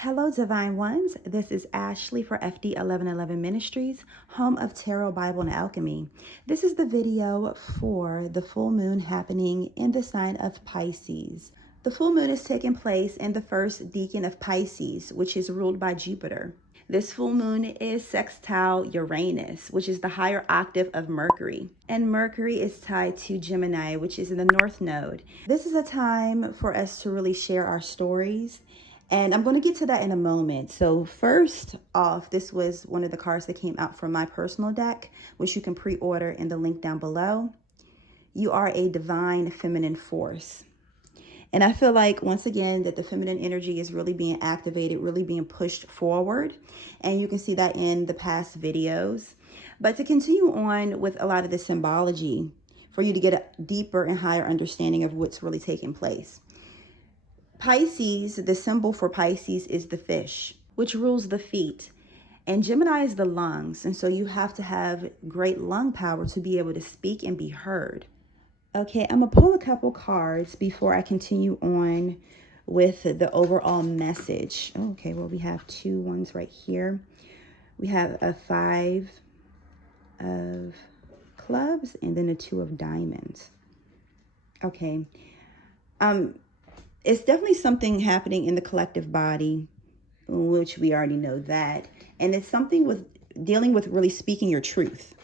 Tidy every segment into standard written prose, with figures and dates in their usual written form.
Hello, Divine Ones. This is Ashley for FD 1111 Ministries, home of Tarot, Bible, and Alchemy. This is the video for the full moon happening in the sign of Pisces. The full moon is taking place in the first decan of Pisces, which is ruled by Jupiter. This full moon is sextile Uranus, which is the higher octave of Mercury. And Mercury is tied to Gemini, which is in the North Node. This is a time for us to really share our stories. And I'm going to get to that in a moment. So first off, this was one of the cards that came out from my personal deck, which you can pre-order in the link down below. You are a divine feminine force. And I feel like, once again, that the feminine energy is really being activated, really being pushed forward. And you can see that in the past videos. But to continue on with a lot of the symbology, for you to get a deeper and higher understanding of what's really taking place. Pisces, the symbol for Pisces is the fish, which rules the feet. And Gemini is the lungs. And so you have to have great lung power to be able to speak and be heard. Okay, I'm going to pull a couple cards before I continue on with the overall message. Okay, well, we have two ones right here. We have a 5 of clubs and then a 2 of diamonds. Okay. It's definitely something happening in the collective body, which we already know that. And it's something with dealing with really speaking your truth.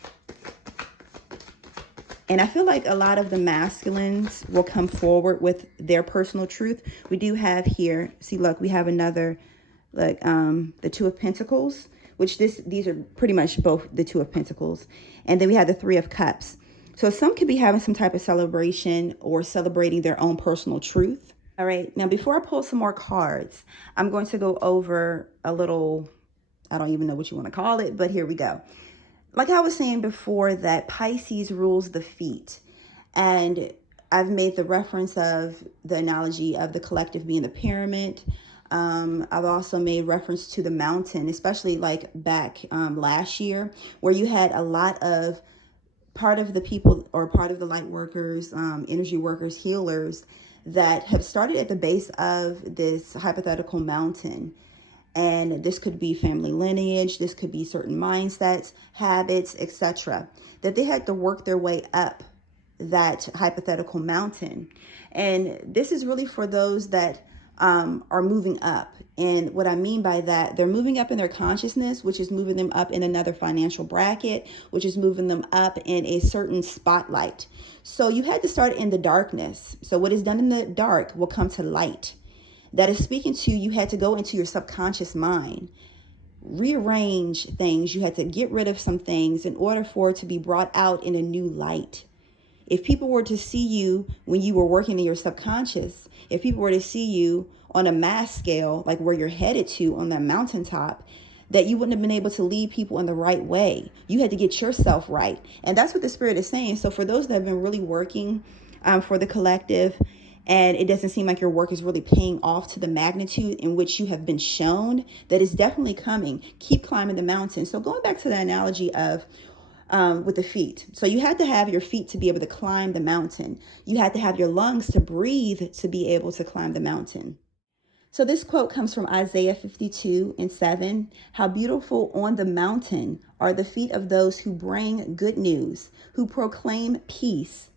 And I feel like a lot of the masculines will come forward with their personal truth. We do have here, see, look, we have another, like the 2 of Pentacles, which these are pretty much both the 2 of Pentacles. And then we have the 3 of Cups. So some could be having some type of celebration or celebrating their own personal truth. All right, now before I pull some more cards, I'm going to go over a little, I don't even know what you want to call it, but here we go. Like I was saying before, that Pisces rules the feet. And I've made the reference of the analogy of the collective being the pyramid. I've also made reference to the mountain, especially like back last year, where you had a lot of part of the people or part of the light workers, energy workers, healers, that have started at the base of this hypothetical mountain. And this could be family lineage, this could be certain mindsets, habits, etc. That they had to work their way up that hypothetical mountain. And this is really for those that are moving up. And what I mean by that, they're moving up in their consciousness, which is moving them up in another financial bracket, which is moving them up in a certain spotlight. So you had to start in the darkness. So what is done in the dark will come to light. That is speaking to you. You had to go into your subconscious mind, rearrange things. You had to get rid of some things in order for it to be brought out in a new light. If people were to see you when you were working in your subconscious, if people were to see you on a mass scale, like where you're headed to on that mountaintop, that you wouldn't have been able to lead people in the right way. You had to get yourself right. And that's what the Spirit is saying. So for those that have been really working for the collective, and it doesn't seem like your work is really paying off to the magnitude in which you have been shown, that is definitely coming. Keep climbing the mountain. So going back to the analogy of with the feet. So you had to have your feet to be able to climb the mountain. You had to have your lungs to breathe to be able to climb the mountain. So this quote comes from Isaiah 52:7. How beautiful on the mountain are the feet of those who bring good news, who proclaim peace,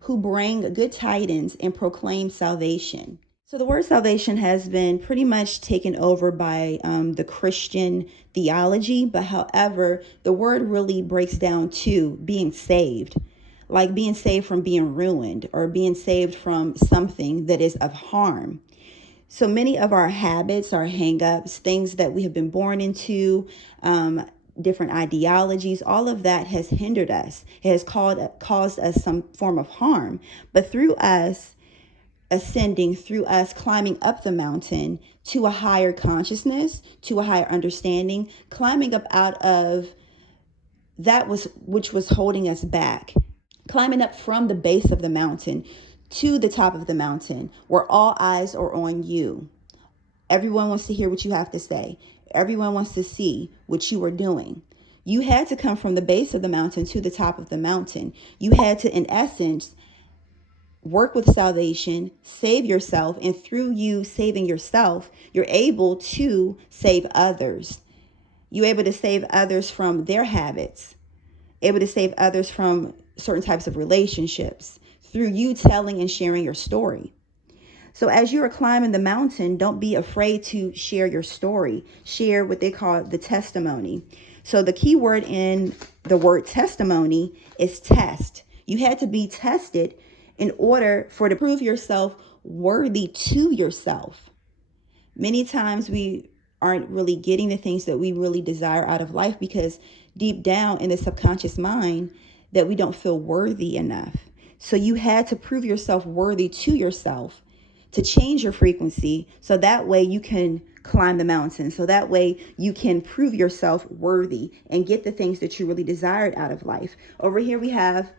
who bring good tidings and proclaim salvation. So the word salvation has been pretty much taken over by the Christian theology. But however, the word really breaks down to being saved, like being saved from being ruined or being saved from something that is of harm. So many of our habits, our hang-ups, things that we have been born into, different ideologies, all of that has hindered us. It has caused us some form of harm. But through us ascending, through us climbing up the mountain to a higher consciousness, to a higher understanding, climbing up out of that which was holding us back, climbing up from the base of the mountain to the top of the mountain, where all eyes are on you. Everyone wants to hear what you have to say. Everyone wants to see what you are doing. You had to come from the base of the mountain to the top of the mountain. You had to, in essence, work with salvation, save yourself, and through you saving yourself, you're able to save others. You're able to save others from their habits, able to save others from certain types of relationships through you telling and sharing your story. So as you are climbing the mountain, don't be afraid to share your story. Share what they call the testimony. So the key word in the word testimony is test. You had to be tested in order to prove yourself worthy to yourself. Many times we aren't really getting the things that we really desire out of life because deep down in the subconscious mind that we don't feel worthy enough. So you had to prove yourself worthy to yourself to change your frequency so that way you can climb the mountain. So that way you can prove yourself worthy and get the things that you really desired out of life. Over here we have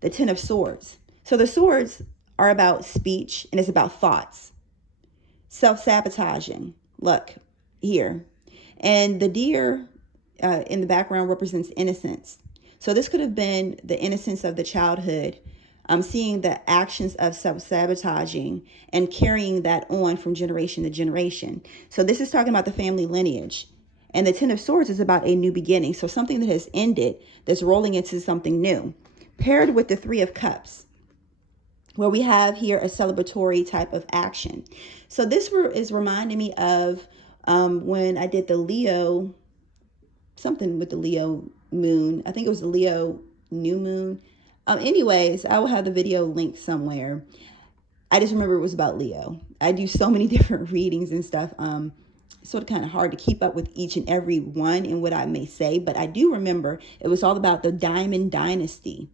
the Ten of Swords. So the swords are about speech and it's about thoughts. Self-sabotaging. Look here. And the deer in the background represents innocence. So this could have been the innocence of the childhood. Seeing the actions of self-sabotaging and carrying that on from generation to generation. So this is talking about the family lineage. And the Ten of Swords is about a new beginning. So something that has ended that's rolling into something new. Paired with the Three of Cups, where we have here a celebratory type of action. So this is reminding me of when I did the Leo, something with the Leo moon. I think it was the Leo new moon. Anyways, I will have the video linked somewhere. I just remember it was about Leo. I do so many different readings and stuff. It's sort of kind of hard to keep up with each and every one and what I may say. But I do remember it was all about the Diamond Dynasty.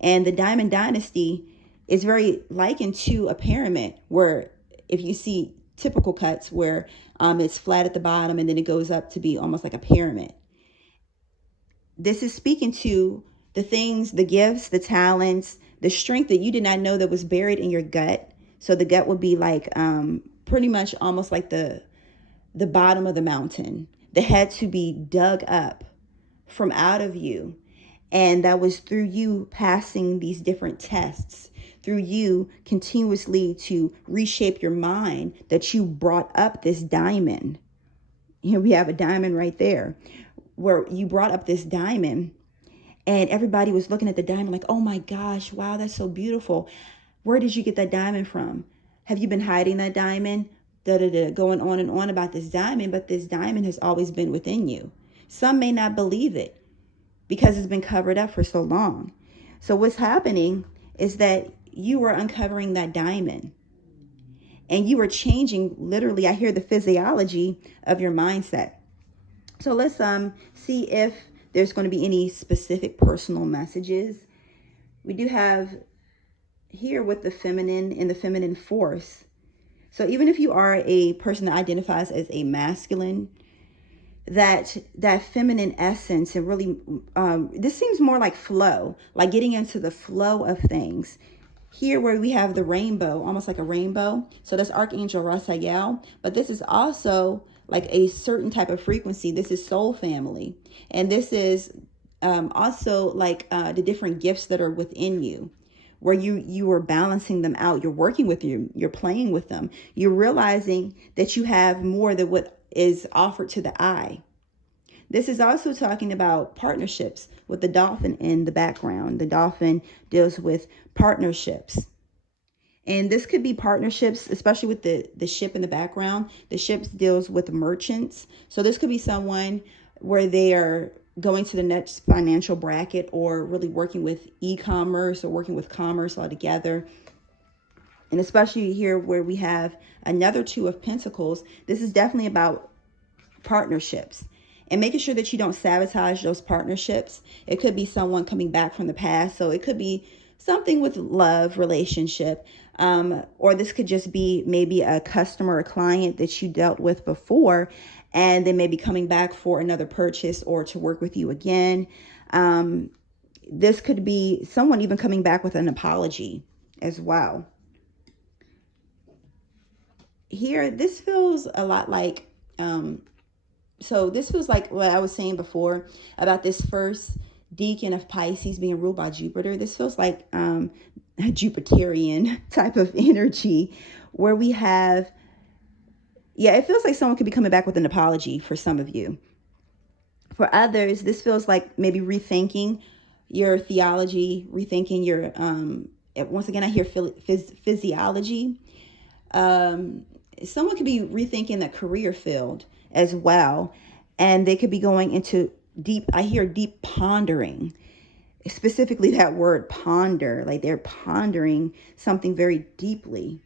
And the Diamond Dynasty is very likened to a pyramid where if you see typical cuts where it's flat at the bottom and then it goes up to be almost like a pyramid. This is speaking to the things, the gifts, the talents, the strength that you did not know that was buried in your gut. So the gut would be like pretty much almost like the bottom of the mountain that had to be dug up from out of you. And that was through you passing these different tests, through you continuously to reshape your mind that you brought up this diamond. Here we have a diamond right there where you brought up this diamond. And everybody was looking at the diamond like, oh my gosh, wow, that's so beautiful. Where did you get that diamond from? Have you been hiding that diamond? Going on and on about this diamond, but this diamond has always been within you. Some may not believe it because it's been covered up for so long. So what's happening is that you are uncovering that diamond and you are changing, literally, I hear the physiology of your mindset. So let's see if there's going to be any specific personal messages. We do have here with the feminine and the feminine force. So even if you are a person that identifies as a masculine, that feminine essence and really, this seems more like flow, like getting into the flow of things. Here where we have the rainbow, almost like a rainbow. So that's Archangel Raphael, but this is also like a certain type of frequency. This is soul family. And this is also like the different gifts that are within you, where you are balancing them out. You're working with you. You're playing with them. You're realizing that you have more than what is offered to the eye. This is also talking about partnerships with the dolphin in the background. The dolphin deals with partnerships. And this could be partnerships, especially with the ship in the background. The ship deals with merchants. So this could be someone where they are going to the next financial bracket or really working with e-commerce or working with commerce altogether. And especially here where we have another Two of Pentacles, this is definitely about partnerships. And making sure that you don't sabotage those partnerships. It could be someone coming back from the past. So it could be something with love, relationship. Or this could just be maybe a customer or client that you dealt with before. And they may be coming back for another purchase or to work with you again. This could be someone even coming back with an apology as well. Here, this feels a lot like... So this feels like what I was saying before about this first decan of Pisces being ruled by Jupiter. This feels like Jupiterian type of energy, where we have, yeah, it feels like someone could be coming back with an apology for some of you. For others, this feels like maybe rethinking your theology, rethinking your, once again, I hear physiology. Someone could be rethinking the career field as well. And they could be going into deep, I hear deep pondering, specifically that word ponder, like they're pondering something very deeply.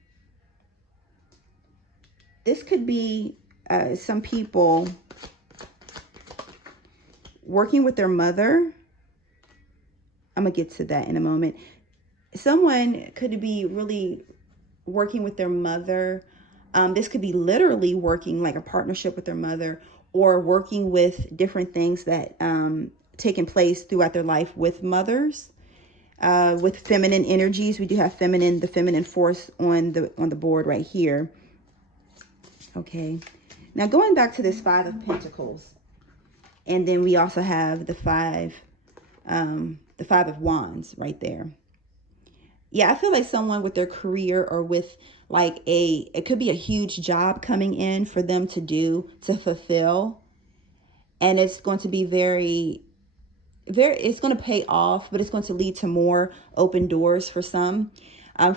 This could be some people working with their mother. I'm going to get to that in a moment. Someone could be really working with their mother. This could be literally working like a partnership with their mother, or working with different things that taking place throughout their life with mothers. With feminine energies, we do have the feminine force on the board right here. Okay, now going back to this Five of Pentacles, and then we also have the Five of Wands right there. Yeah, I feel like someone with their career, or with like it could be a huge job coming in for them to fulfill. And it's going to be it's going to pay off, but it's going to lead to more open doors for some.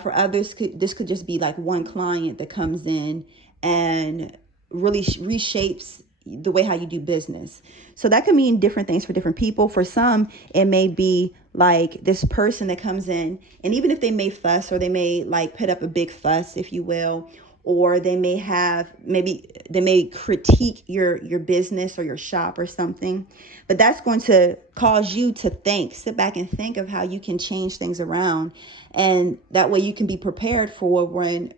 For others, this could just be like one client that comes in and really reshapes the way how you do business. So that can mean different things for different people. For some, it may be like this person that comes in, and even if they may fuss, or they may like put up a big fuss, if you will, or they may critique your business or your shop or something, but that's going to cause you to sit back and think of how you can change things around. And that way you can be prepared for when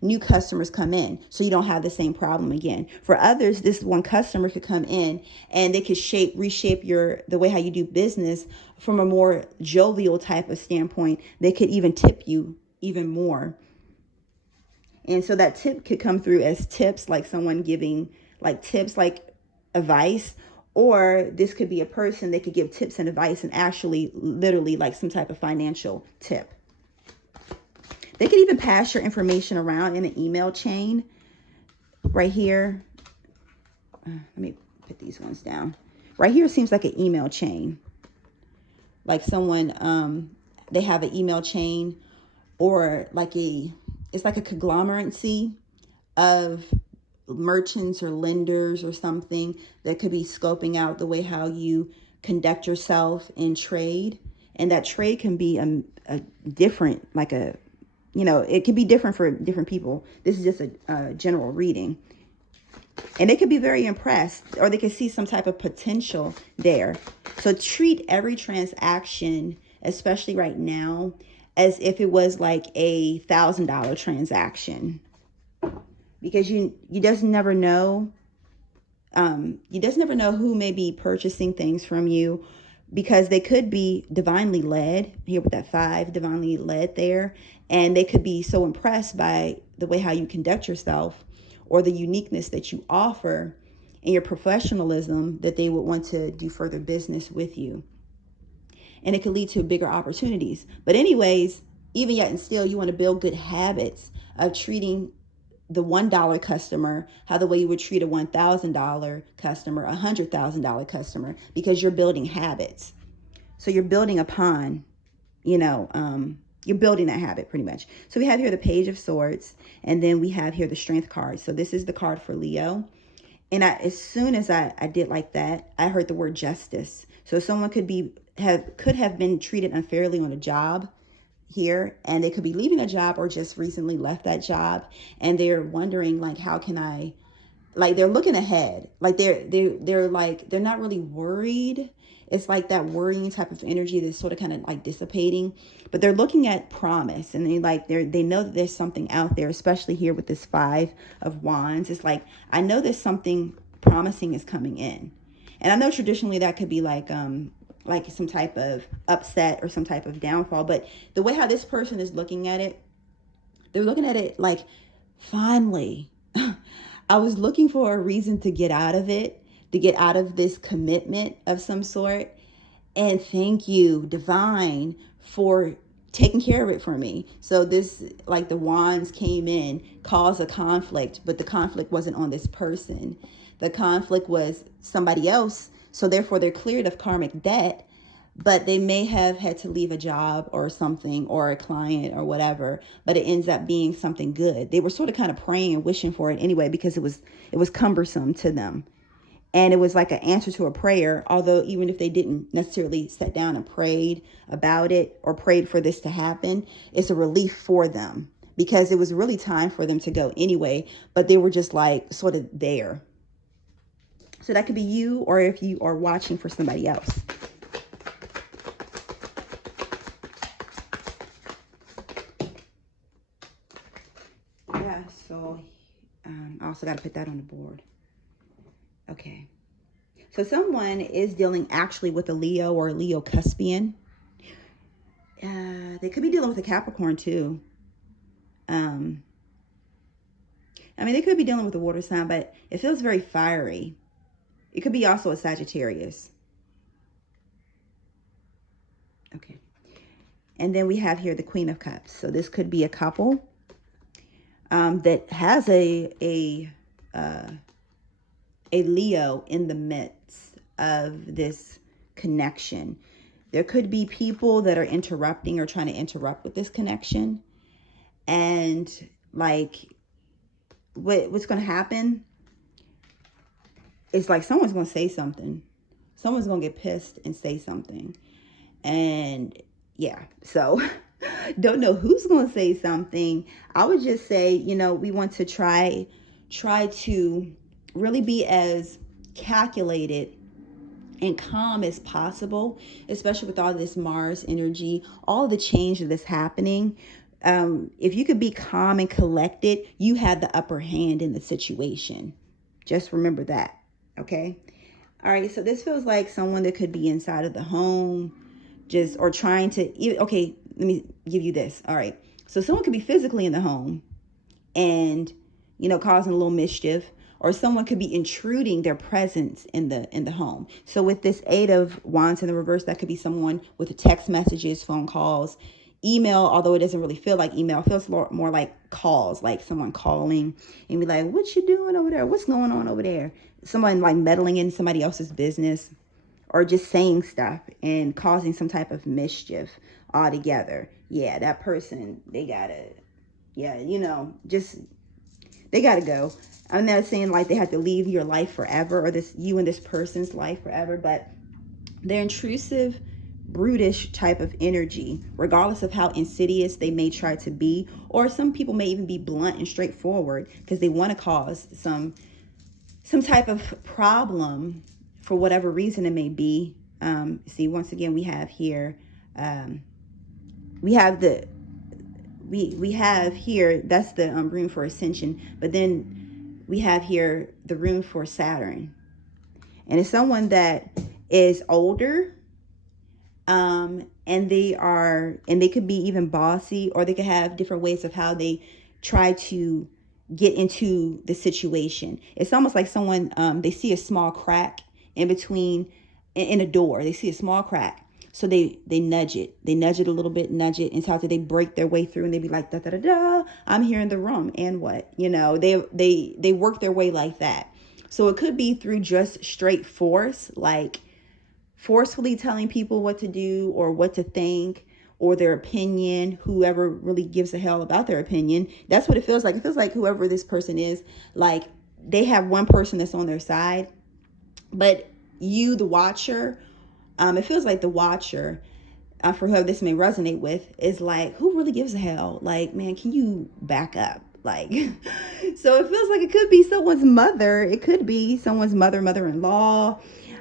new customers come in, so you don't have the same problem again. For others, this one customer could come in and they could reshape the way how you do business from a more jovial type of standpoint. They could even tip you even more. And so that tip could come through as tips, like someone giving like tips, like advice, or this could be a person that could give tips and advice and actually literally like some type of financial tip. They could even pass your information around in an email chain right here. Let me put these ones down. Right here seems like an email chain. Like someone, they have an email chain, or it's like a conglomeracy of merchants or lenders or something that could be scoping out the way how you conduct yourself in trade. And that trade can be a different, like it could be different for different people. This is just a general reading. And they could be very impressed, or they could see some type of potential there. So treat every transaction, especially right now, as if it was like a $1,000 transaction. Because you just never know. You just never know who may be purchasing things from you, because they could be divinely led, here with that 5, divinely led there. And they could be so impressed by the way how you conduct yourself, or the uniqueness that you offer and your professionalism, that they would want to do further business with you. And it could lead to bigger opportunities. But anyways, even yet and still, you want to build good habits of treating the $1 customer how the way you would treat a $1,000 customer, a $100,000 customer, because you're building habits. So you're building upon, you're building that habit pretty much. So we have here the Page of Swords, and then we have here the Strength card. So this is the card for Leo. And as soon as I did like that, I heard the word justice. So someone could have been treated unfairly on a job here, and they could be leaving a job or just recently left that job, and they're wondering like, how can I, like, they're looking ahead, like they're not really worried. It's like that worrying type of energy that's sort of kind of like dissipating, but they're looking at promise, and they know that there's something out there, especially here with this 5 of Wands. It's like, I know there's something promising is coming in. And I know traditionally that could be like some type of upset or some type of downfall, but the way how this person is looking at it, they're looking at it like, finally, I was looking for a reason to get out of it, to get out of this commitment of some sort. And thank you, divine, for taking care of it for me. So this, like the wands came in, caused a conflict, but the conflict wasn't on this person. The conflict was somebody else. So therefore they're cleared of karmic debt, but they may have had to leave a job or something, or a client or whatever, but it ends up being something good. They were sort of kind of praying, wishing for it anyway, because it was cumbersome to them. And it was like an answer to a prayer, although even if they didn't necessarily sit down and prayed about it or prayed for this to happen, it's a relief for them, because it was really time for them to go anyway, but they were just like sort of there. So that could be you, or if you are watching for somebody else. Yeah, so I also got to put that on the board. Okay. So someone is dealing actually with a Leo or a Leo cuspian. They could be dealing with a Capricorn too. I mean, they could be dealing with a water sign, but it feels very fiery. It could be also a Sagittarius. Okay. And then we have here the Queen of Cups. So this could be a couple that has a Leo in the midst of this connection. There could be people that are interrupting or trying to interrupt with this connection. And like what's going to happen is like someone's going to say something. Someone's going to get pissed and say something. And yeah, so don't know who's going to say something. I would just say, you know, we want to try to really be as calculated and calm as possible, especially with all this Mars energy, all the change that's happening. If you could be calm and collected, you have the upper hand in the situation. Just remember that. Okay. All right. So this feels like someone that could be inside of the home, just, or trying to, okay, let me give you this. All right. So someone could be physically in the home and, you know, causing a little mischief, or someone could be intruding their presence in the home. So with this 8 of Wands in the reverse, that could be someone with text messages, phone calls, email, although it doesn't really feel like email. It feels more like calls, like someone calling and be like, what you doing over there? What's going on over there? Someone like meddling in somebody else's business, or just saying stuff and causing some type of mischief altogether. Yeah, that person, they gotta, yeah, you know, just, they gotta go. I'm not saying like they have to leave your life forever, or you and this person's life forever, but they're intrusive, brutish type of energy, regardless of how insidious they may try to be. Or some people may even be blunt and straightforward because they want to cause some type of problem for whatever reason it may be. See, once again, we have here, we have here, that's the room for ascension, but then we have here the room for Saturn. And it's someone that is older, and they could be even bossy, or they could have different ways of how they try to get into the situation. It's almost like someone, they see a small crack in between, in a door. They see a small crack. So they nudge it. They nudge it a little bit, nudge it until they break their way through, and they be like, da da da da, I'm here in the room. And what? You know, they work their way like that. So it could be through just straight force, like forcefully telling people what to do or what to think, or their opinion, whoever really gives a hell about their opinion. That's what it feels like. It feels like whoever this person is, like they have one person that's on their side, but you, the watcher, it feels like the watcher, for whoever this may resonate with, is like, who really gives a hell? Like, man, can you back up? Like, so it feels like it could be someone's mother. It could be someone's mother-in-law.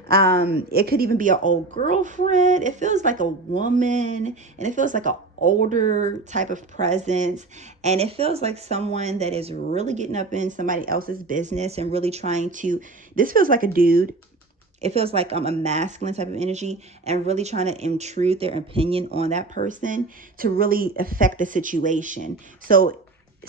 It could even be an old girlfriend. It feels like a woman, and it feels like an older type of presence. And it feels like someone that is really getting up in somebody else's business and really trying to, this feels like a dude. It feels like a masculine type of energy, and really trying to intrude their opinion on that person to really affect the situation. So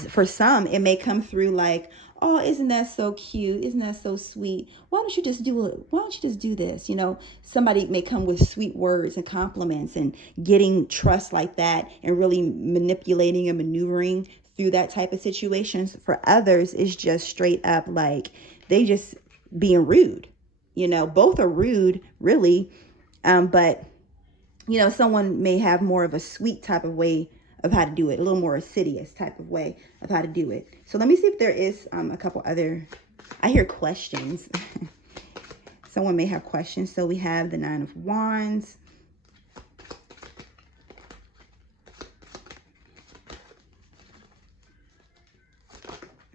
for some, it may come through like, oh, isn't that so cute? Isn't that so sweet? Why don't you just do it? Why don't you just do this? You know, somebody may come with sweet words and compliments and getting trust like that and really manipulating and maneuvering through that type of situations. For others, it's just straight up like they just being rude. You know, both are rude, really. But, you know, someone may have more of a sweet type of way of how to do it, a little more assiduous type of way of how to do it. So let me see if there is a couple other, I hear questions. Someone may have questions. So we have the 9 of Wands.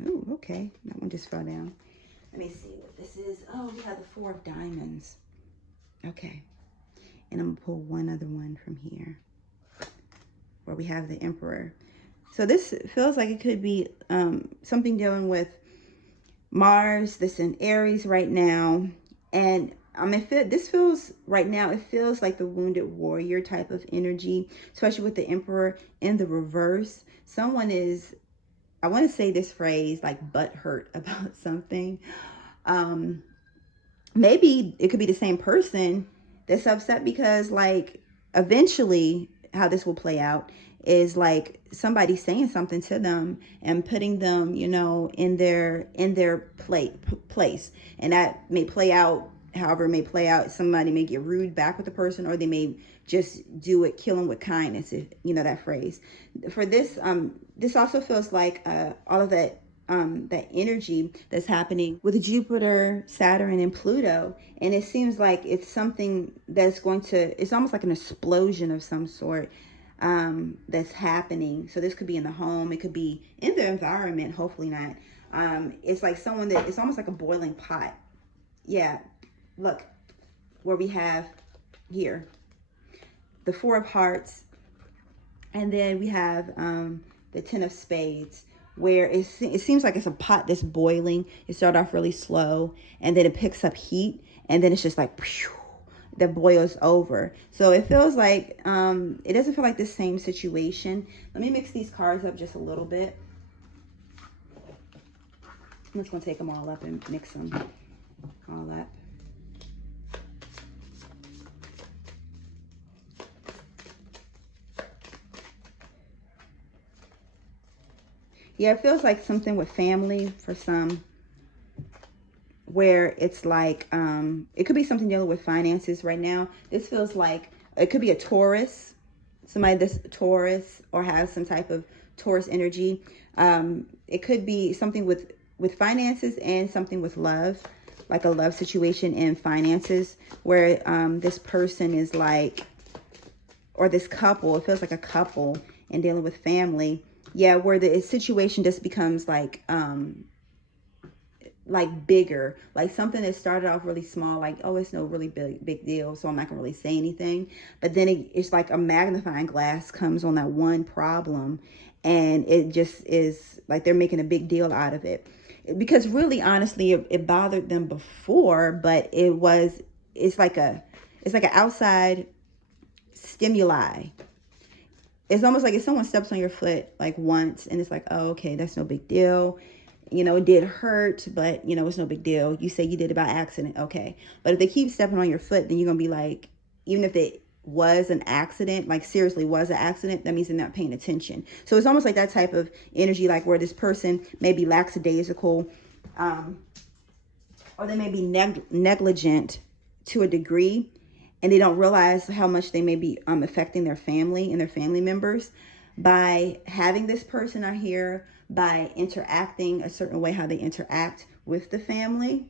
Oh, okay. That one just fell down. Let me see what this is. Oh, we have the 4 of Diamonds. Okay. And I'm going to pull one other one from here, where we have the Emperor. So this feels like it could be something dealing with Mars, this in Aries right now. And this feels right now, it feels like the wounded warrior type of energy, especially with the Emperor in the reverse. Someone is, I want to say this phrase, like butthurt about something. Maybe it could be the same person that's upset because, like, eventually how this will play out is like somebody saying something to them and putting them, you know, in their place. And that may play out however it may play out. Somebody may get rude back with the person, or they may just do it, kill them with kindness, if you know that phrase. For this, this also feels like all of that energy that's happening with Jupiter, Saturn, and Pluto. And it seems like it's something that's going to, it's almost like an explosion of some sort that's happening. So this could be in the home. It could be in the environment. Hopefully not. It's like someone that, it's almost like a boiling pot. Yeah. Look, where we have here the 4 of Hearts. And then we have the 10 of Spades, where it seems like it's a pot that's boiling. It started off really slow, and then it picks up heat, and then it's just like, phew, that boils over. So it feels like, it doesn't feel like the same situation. Let me mix these cards up just a little bit. I'm just going to take them all up and mix them all up. Yeah, it feels like something with family for some, where it's like, it could be something dealing with finances right now. This feels like it could be a Taurus, somebody that's Taurus or has some type of Taurus energy. It could be something with finances and something with love, like a love situation and finances, where this person is like, or this couple, it feels like a couple and dealing with family. Yeah, where the situation just becomes like bigger, like something that started off really small, like, oh, it's no really big deal, so I'm not gonna really say anything. But then it's like a magnifying glass comes on that one problem, and it just is like they're making a big deal out of it. Because really, honestly, it bothered them before, but it's like an outside stimuli. It's almost like if someone steps on your foot like once and it's like, oh, okay, that's no big deal. You know, it did hurt, but, you know, it's no big deal. You say you did it by accident. Okay. But if they keep stepping on your foot, then you're going to be like, even if it was an accident, like seriously was an accident, that means they're not paying attention. So it's almost like that type of energy, like where this person may be lackadaisical, or they may be negligent to a degree, and they don't realize how much they may be affecting their family and their family members by having this person out here, by interacting a certain way, how they interact with the family.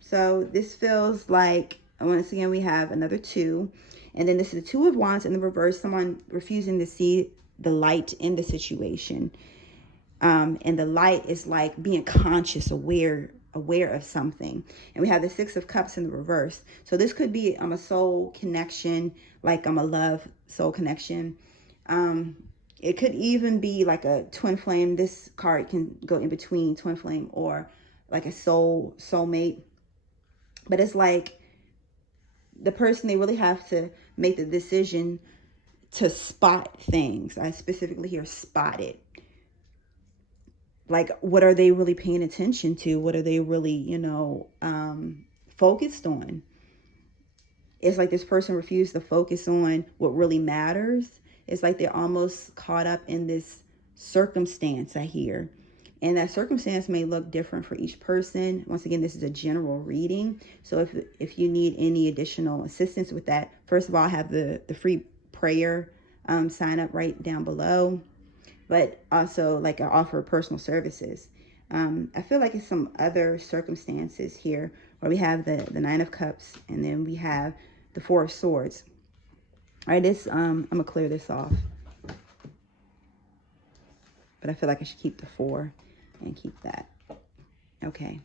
So this feels like, once again, we have another 2. And then this is the 2 of Wands in the reverse, someone refusing to see the light in the situation. And the light is like being conscious, aware of something. And we have the 6 of Cups in the reverse. So this could be a soul connection, like a love soul connection. It could even be like a twin flame. This card can go in between twin flame or like a soulmate. But it's like the person, they really have to make the decision to spot things. I specifically hear spot it. like, what are they really paying attention to? What are they really, focused on? It's like this person refused to focus on what really matters. It's like they're almost caught up in this circumstance, I hear. And that circumstance may look different for each person. Once again, this is a general reading. So if you need any additional assistance with that, first of all, I have the free prayer sign up right down below. But also, like, I offer personal services. I feel like it's some other circumstances here where we have the Nine of Cups, and then we have the Four of Swords. All right, this I'm gonna clear this off, but I feel like I should keep the 4 and keep that. Okay.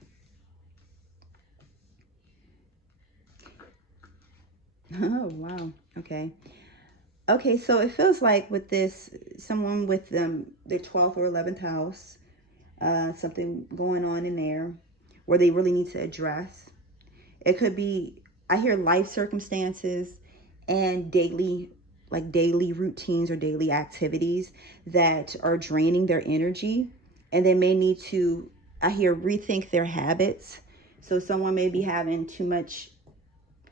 Oh wow. Okay. Okay, so it feels like with this, someone with their 12th or 11th house, something going on in there where they really need to address. It could be, I hear life circumstances and daily routines or daily activities that are draining their energy, and they may need to, I hear, rethink their habits. So someone may be having too much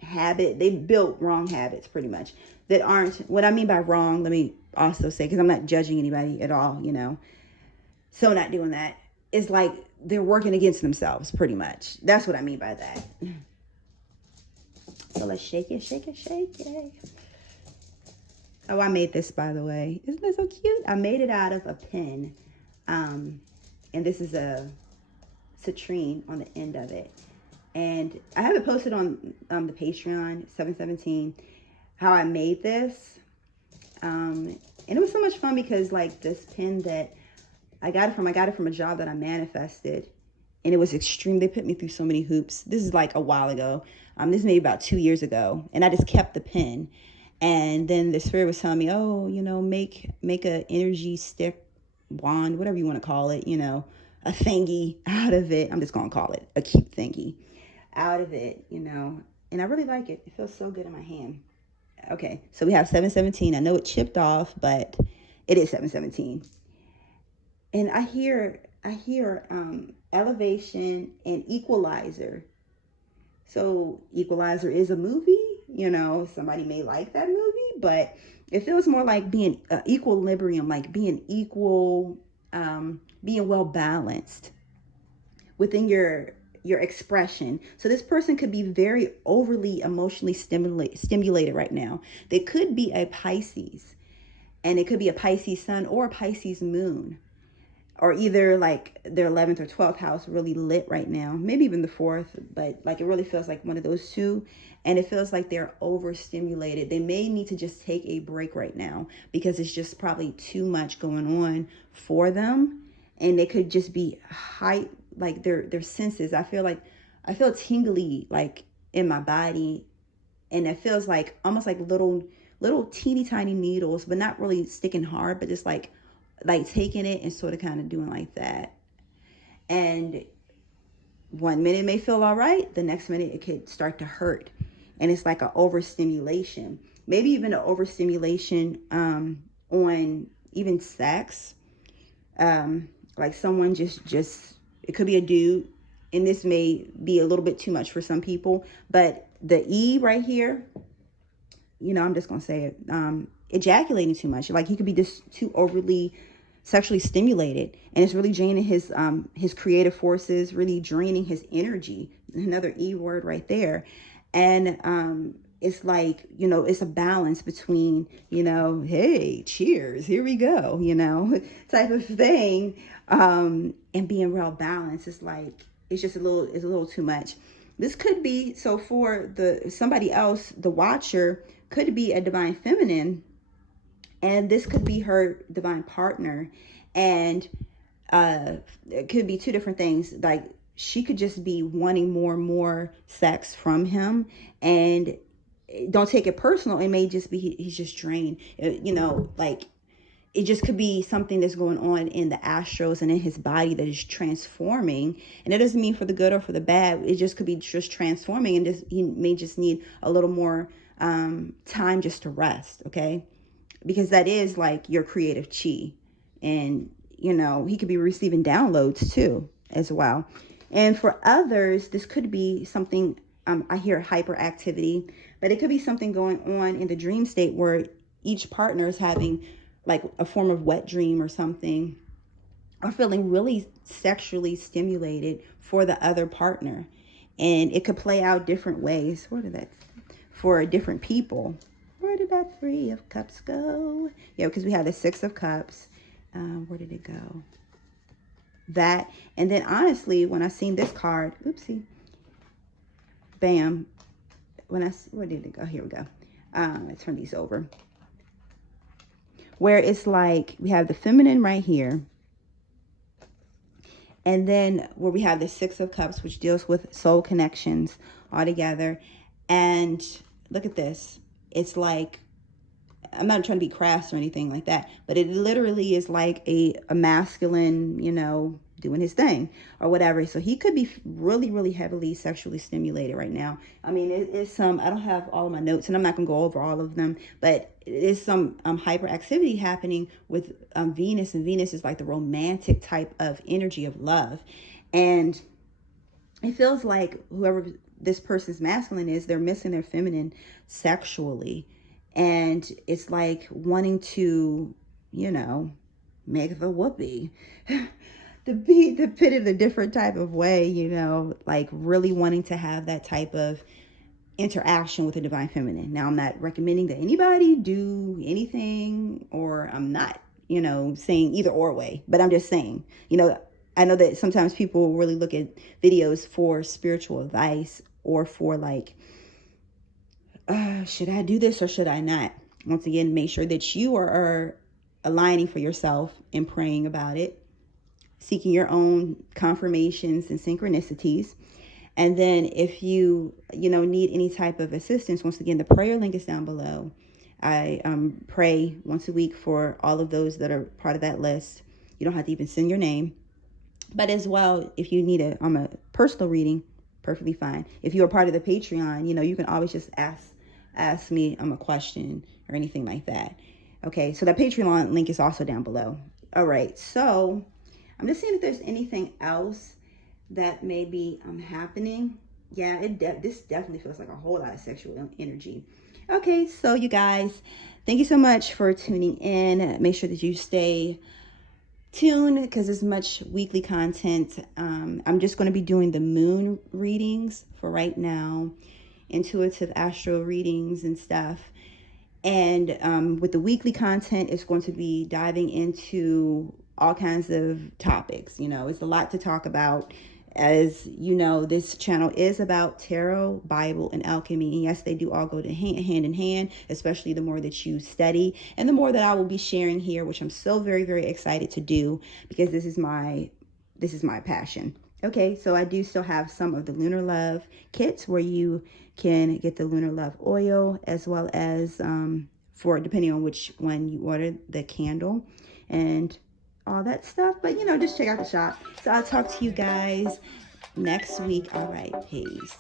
habit. They built wrong habits pretty much that aren't, what I mean by wrong, let me also say, because I'm not judging anybody at all, so not doing that. It's like they're working against themselves pretty much. That's what I mean by that. So let's shake it, shake it, shake it. Oh, I made this, by the way. Isn't that so cute? I made it out of a pen. And this is a citrine on the end of it. And I have it posted on the Patreon, 717, how I made this. And it was so much fun because, like, this pen that I got it from a job that I manifested. And it was extreme. They put me through so many hoops. This is like a while ago. This is maybe about 2 years ago. And I just kept the pen. And then the spirit was telling me, oh, make a energy stick, wand, whatever you want to call it, a thingy out of it. I'm just going to call it a cute thingy out of it, and I really like it. It feels so good in my hand. Okay, so we have 717. I know it chipped off, but it is 717. And I hear elevation and equalizer. So Equalizer is a movie, somebody may like that movie, but it feels more like being equilibrium, like being equal, being well balanced within your expression. So this person could be very overly emotionally stimulated right now. They could be a Pisces, and it could be a Pisces sun or a Pisces moon, or either like their 11th or 12th house really lit right now, maybe even the 4th, but like it really feels like one of those two. And it feels like they're overstimulated. They may need to just take a break right now because it's just probably too much going on for them. And they could just be high, like their senses. I feel tingly, like, in my body. And it feels like almost like little teeny tiny needles, but not really sticking hard, but just like taking it and sort of kind of doing like that. And 1 minute it may feel all right, the next minute it could start to hurt. And it's like an overstimulation, maybe even an overstimulation on even sex. Like someone just it could be a dude, and this may be a little bit too much for some people, but the E right here, I'm just gonna say it, ejaculating too much. Like he could be just too overly sexually stimulated, and it's really draining his creative forces, really draining his energy. Another E word right there. And it's like, it's a balance between, hey, cheers, here we go, type of thing, and being real balanced. It's like it's a little too much. This could be, so for somebody else, the watcher could be a divine feminine, and this could be her divine partner. And it could be two different things. Like she could just be wanting more and more sex from him, and don't take it personal. It may just be he's just drained. Like it just could be something that's going on in the astros and in his body that is transforming. And it doesn't mean for the good or for the bad. It just could be just transforming, and he may just need a little more time just to rest. Okay. Because that is like your creative chi. And, you know, he could be receiving downloads too as well. And for others, this could be something, I hear hyperactivity, but it could be something going on in the dream state where each partner is having like a form of wet dream or something, or feeling really sexually stimulated for the other partner. And it could play out different ways. Where did that, for different people. Where did that 3 of Cups go? Yeah, because we had the 6 of Cups. Where did it go? That. And then honestly, when I seen this card, oopsie, bam. Where did it go? Here we go. Let's turn these over. Where it's like we have the feminine right here. And then where we have the 6 of Cups, which deals with soul connections all together. And look at this. It's like, I'm not trying to be crass or anything like that, but it literally is like a masculine, you know, doing his thing or whatever. So he could be really, really heavily sexually stimulated right now. I mean, it is some, I don't have all of my notes and I'm not going to go over all of them, but it is some hyperactivity happening with Venus. And Venus is like the romantic type of energy of love. And it feels like whoever this person's masculine is, they're missing their feminine sexually. And it's like wanting to, you know, make the whoopee. To put it a different type of way, you know, like really wanting to have that type of interaction with the divine feminine. Now, I'm not recommending that anybody do anything, or I'm not, you know, saying either or way, but I'm just saying, you know, I know that sometimes people really look at videos for spiritual advice or for like, should I do this or should I not? Once again, make sure that you are aligning for yourself and praying about it, seeking your own confirmations and synchronicities. And then if you need any type of assistance, once again, the prayer link is down below. I pray once a week for all of those that are part of that list. You don't have to even send your name. But as well, if you need a personal reading, perfectly fine. If you're a part of the Patreon, you know, you can always just ask me a question or anything like that. Okay, so that Patreon link is also down below. All right, so I'm just seeing if there's anything else that may be happening. Yeah, this definitely feels like a whole lot of sexual energy. Okay, so you guys, thank you so much for tuning in. Make sure that you stay tuned because there's much weekly content. I'm just going to be doing the moon readings for right now, intuitive astro readings and stuff. And with the weekly content, it's going to be diving into all kinds of topics. You know, it's a lot to talk about. As you know, this channel is about tarot, Bible, and alchemy. And yes, they do all go hand in hand, especially the more that you study and the more that I will be sharing here, which I'm so very, very excited to do because this is my passion. Okay, so I do still have some of the Lunar Love kits where you can get the Lunar Love oil, as well as for depending on which one you order, the candle and all that stuff. But you know, just check out the shop. So I'll talk to you guys next week. All right, peace.